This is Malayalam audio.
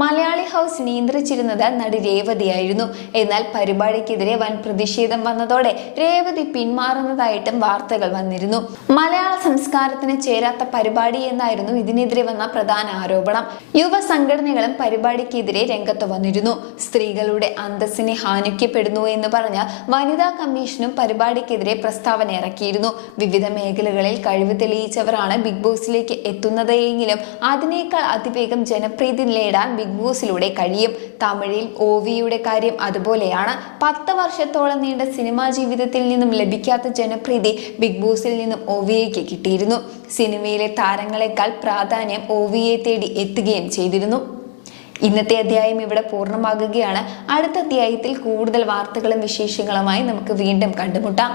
മലയാളി ഹൗസ് നിയന്ത്രിച്ചിരുന്നത് നടി രേവതിയായിരുന്നു. എന്നാൽ പരിപാടിക്കെതിരെ വൻ പ്രതിഷേധം വന്നതോടെ രേവതി പിന്മാറുന്നതായിട്ടും വാർത്തകൾ വന്നിരുന്നു. മലയാള സംസ്കാരത്തിന് ചേരാത്ത പരിപാടി എന്നായിരുന്നു ഇതിനെതിരെ വന്ന പ്രധാന ആരോപണം. യുവ സംഘടനകളും പരിപാടിക്കെതിരെ രംഗത്ത് വന്നിരുന്നു. സ്ത്രീകളുടെ അന്തസ്സിനെ ഹാനിക്കപ്പെടുന്നു എന്ന് പറഞ്ഞ വനിതാ കമ്മീഷനും പരിപാടിക്കെതിരെ പ്രസ്താവന ഇറക്കിയിരുന്നു. വിവിധ മേഖലകളിൽ കഴിവ് തെളിയിച്ചവരാണ് ബിഗ് ബോസിലേക്ക് എത്തുന്നത് എങ്കിലും അതിനേക്കാൾ അതിവേഗം ജനപ്രീതി നേടാൻ ബിഗ് ബോസിലൂടെ കഴിയും. തമിഴിൽ OVയുടെ കാര്യം അതുപോലെയാണ്. 10 വർഷത്തോളം നീണ്ട സിനിമാ ജീവിതത്തിൽ നിന്നും ലഭിക്കാത്ത ജനപ്രീതി ബിഗ് ബോസിൽ നിന്നും OVയ്ക്ക് കിട്ടിയിരുന്നു. സിനിമയിലെ താരങ്ങളെക്കാൾ പ്രാധാന്യം OVയെ തേടി എത്തുകയും ചെയ്തിരുന്നു. ഇന്നത്തെ അധ്യായം ഇവിടെ പൂർണ്ണമാകുകയാണ്. അടുത്ത അധ്യായത്തിൽ കൂടുതൽ വാർത്തകളും വിശേഷങ്ങളുമായി നമുക്ക് വീണ്ടും കണ്ടുമുട്ടാം.